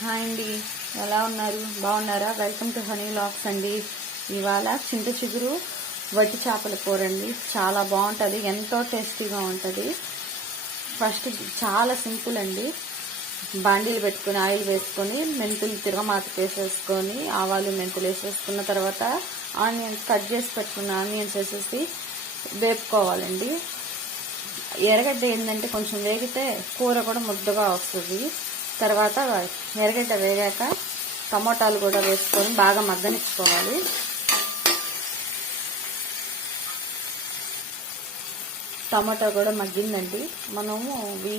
Hi అండి, ఎలా ఉన్నారు? బాగున్నారా? వెల్కమ్ టు హనీ వ్లాగ్స్ అండి. ఇవాళ చింత చిగురు వట్టి చేపల కూర అండి. చాలా బాగుంటుంది, ఎంతో టేస్టీగా ఉంటుంది. ఫస్ట్ చాలా సింపుల్ అండి. బాండీలు పెట్టుకొని ఆయిల్ వేసుకొని మెంతులు తిరగమాత వేసేసుకొని ఆవాలు మెంతులు వేసేసుకున్న తర్వాత ఆనియన్స్ కట్ చేసి పెట్టుకున్న ఆనియన్స్ వేసేసి వేపుకోవాలండి. ఎర్రగడ్డ ఏంటంటే కొంచెం వేగితే కూర కూడా ముద్దగా వస్తుంది. తర్వాత ఎర్రగడ్డ వేగాక టమోటాలు కూడా వేసుకొని బాగా మగ్గనిచ్చుకోవాలి. టమాటా కూడా మగ్గిందండి. మనము ఈ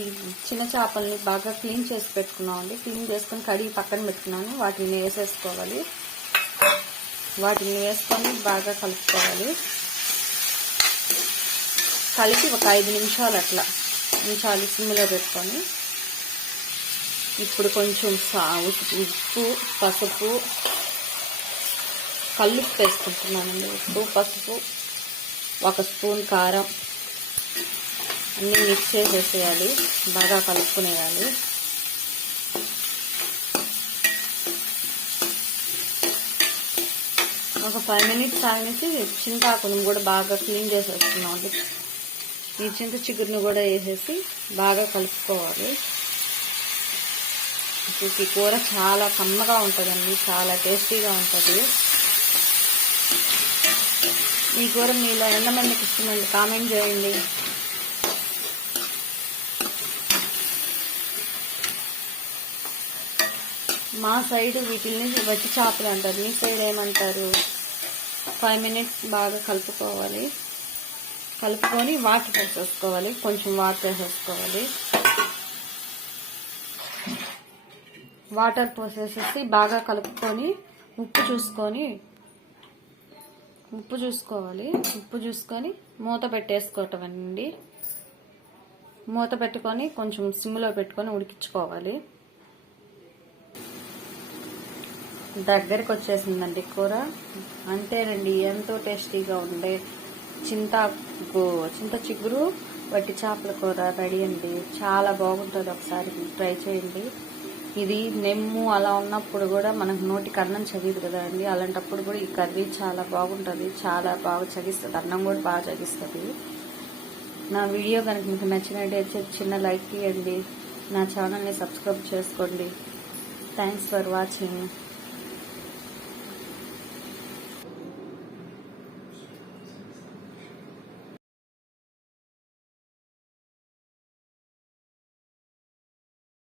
చిన్న చేపల్ని బాగా క్లీన్ చేసి పెట్టుకున్నామండి. క్లీన్ చేసుకొని కడిగి పక్కన పెట్టుకున్నాను. వాటిని వేసేసుకోవాలి. వాటిని వేసుకొని బాగా కలుపుకోవాలి. కలిపి ఒక 5 నిమిషాలు అట్లా ఉంచాలి సిమ్లో పెట్టుకొని. ఇప్పుడు కొంచెం ఉప్పు, పసుపు, కల్లుప్పు వేసుకుంటున్నానండి. ఉప్పు, పసుపు, 1 స్పూన్ కారం అన్నీ మిక్స్ చేసేసేయాలి. బాగా కలుపుకునేయాలి. ఒక 5 మినిట్స్ ఆగేసి చింతాకును కూడా బాగా క్లీన్ చేసేస్తున్నామండి. ఈ చింత చిగురును కూడా వేసేసి బాగా కలుపుకోవాలి. ఈ కూర చాలా కమ్మగా ఉంటుందండి, చాలా టేస్టీగా ఉంటుంది. ఈ కూర మీలో ఎంతమందికి ఇష్టమండి? కామెంట్ చేయండి. మా సైడ్ వీటిని వట్టి చేపలు అంటారు, మీ సైడ్ ఏమంటారు? 5 మినిట్స్ బాగా కలుపుకోవాలి. కలుపుకొని వాటర్ వేసేసుకోవాలి. కొంచెం వాటర్ వేసేసుకోవాలి. వాటర్ పోసేసేసి బాగా కలుపుకొని ఉప్పు చూసుకోవాలి. ఉప్పు చూసుకొని మూత పెట్టేసుకోవటం అండి. మూత పెట్టుకొని కొంచెం సిమ్లో పెట్టుకొని ఉడికించుకోవాలి. దగ్గరికి వచ్చేసిందండి కూర. అంతేనండి, ఎంతో టేస్టీగా ఉండే చింత చిగురు వట్టి చేపల కూర రెడీ అండి. చాలా బాగుంటుంది, ఒకసారి ట్రై చేయండి. ఇది నెమ్ము అలా ఉన్నప్పుడు కూడా మనకు నోటికి అన్నం చదివిదు కదా అండి. అలాంటప్పుడు కూడా ఈ కర్రీ చాలా బాగుంటుంది, చాలా బాగా చగిస్తుంది. అన్నం కూడా బాగా చగిస్తుంది. నా వీడియో కనుక మీకు నచ్చినట్టయితే చిన్న లైక్ ఇవ్వండి. నా ఛానల్ని సబ్స్క్రైబ్ చేసుకోండి. Thanks for watching.